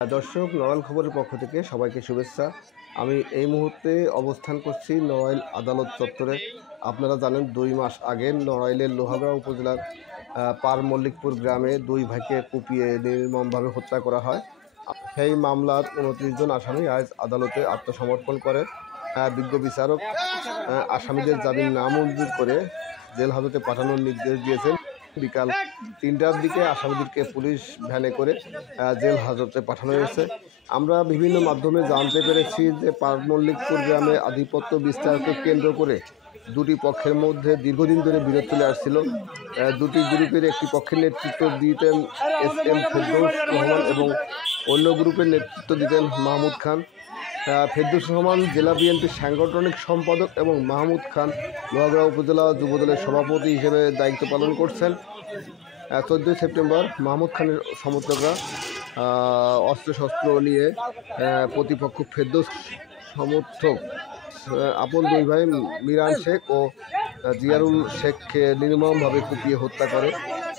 দর্শক, নড়াইল খবরের পক্ষ থেকে সবাইকে শুভেচ্ছা। আমি এই মুহূর্তে অবস্থান করছি নড়াইল আদালত চত্বরে। আপনারা জানেন 2 মাস আগে নড়াইলের লোহাগাড়া উপজেলার পার মল্লিকপুর গ্রামে 2 ভাইকে কুপিয়ে নির্মমভাবে হত্যা করা হয়। সেই মামলার 29 জন আসামি আজ আদালতে আত্মসমর্পণ করে। বিজ্ঞ বিচারক আসামিদের জামিন নামঞ্জুর করে জেল হাজতে পাঠানোর নির্দেশ দিয়েছেন। বিকাল 3টার দিকে আসামিদেরকে পুলিশ ভ্যানে করে জেল হাজতে পাঠানো হয়েছে। আমরা বিভিন্ন মাধ্যমে জানতে পেরেছি যে পার মল্লিকপুর গ্রামে আধিপত্য বিস্তারকে কেন্দ্র করে দুটি পক্ষের মধ্যে দীর্ঘদিন ধরে বিরোধ চলে আসছিল। দুটি গ্রুপের একটি পক্ষের নেতৃত্ব দিতেন SM ফেরদৌস রহমান এবং অন্য গ্রুপের নেতৃত্ব দিতেন মাহমুদ খান। ফেরদৌস রহমান জেলা বিএনপির সাংগঠনিক সম্পাদক এবং মাহমুদ খান লোহাগাড়া উপজেলা যুবদলের সভাপতি হিসেবে দায়িত্ব পালন করছেন। 14 সেপ্টেম্বর মাহমুদ খানের সমর্থকরা অস্ত্রশস্ত্র নিয়ে প্রতিপক্ষ ফেরদৌস সমর্থক আপন 2 ভাই মিরান শেখ ও জিয়ারুল শেখকে নির্মমভাবে কুপিয়ে হত্যা করে।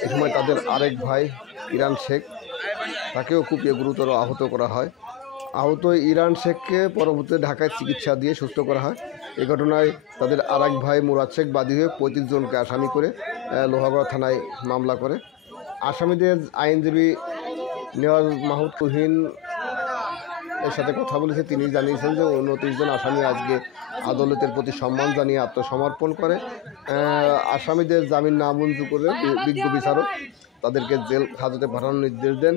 এ সময় তাদের আরেক ভাই ইরান শেখ, তাকেও কুপিয়ে গুরুতর আহত করা হয়। আহত ইরান শেখকে পরবর্তীতে ঢাকায় চিকিৎসা দিয়ে সুস্থ করা হয়। এ ঘটনায় তাদের আরেক ভাই মুরাদ শেখ বাদী হয়ে 35 জনকে আসামি করে লোহাগড়া থানায় মামলা করে। আসামিদের আইনজীবী নেওয়াজ মাহমুদ তুহিন এর সাথে কথা বলেছে। তিনি জানিয়েছেন যে 29 জন আসামি আজকে আদালতের প্রতি সম্মান জানিয়ে আত্মসমর্পণ করে। আসামিদের জামিন নামঞ্জুর করে বিজ্ঞ বিচারক তাদেরকে জেল হাজতে পাঠানোর নির্দেশ দেন।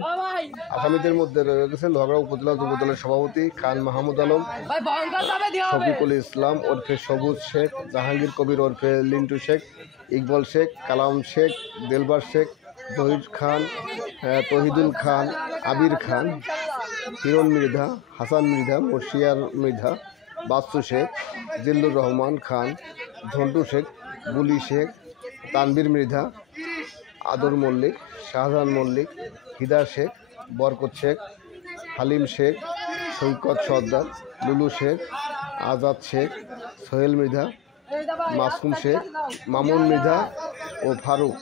আসামিদের মধ্যে রয়েছে লোহাগড়া উপজেলা যুবদলের সভাপতি খান মাহমুদ আলম, শফিকুল ইসলাম ওরফে সবুজ শেখ, জাহাঙ্গীর কবির ওরফে লিন্টু শেখ, ইকবাল শেখ, কালাম শেখ, দেলবার শেখ, জহির খান, তহিদুল খান, আবির খান, হিরণ মৃধা, হাসান মৃধা, মর্শিয়ার মৃধা, বাচ্চু শেখ, জিল্লুর রহমান খান, ঝন্টু শেখ, বুলি শেখ, তানবীর মৃধা, আদর মল্লিক, শাহজাহান মল্লিক, হিদা শেখ, বরকত শেখ, হালিম শেখ, সৈকত সর্দার, লুলু শেখ, আজাদ শেখ, সোহেল মৃধা, মাসুম শেখ, মামুন মৃধা ও ফারুক।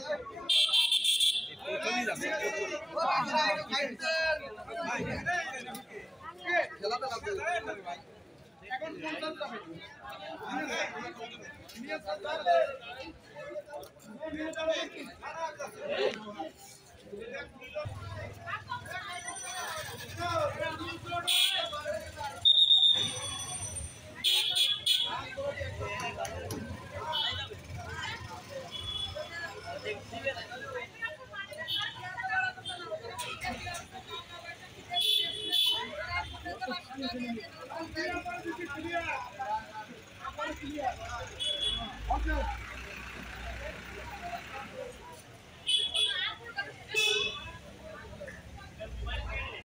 Okay.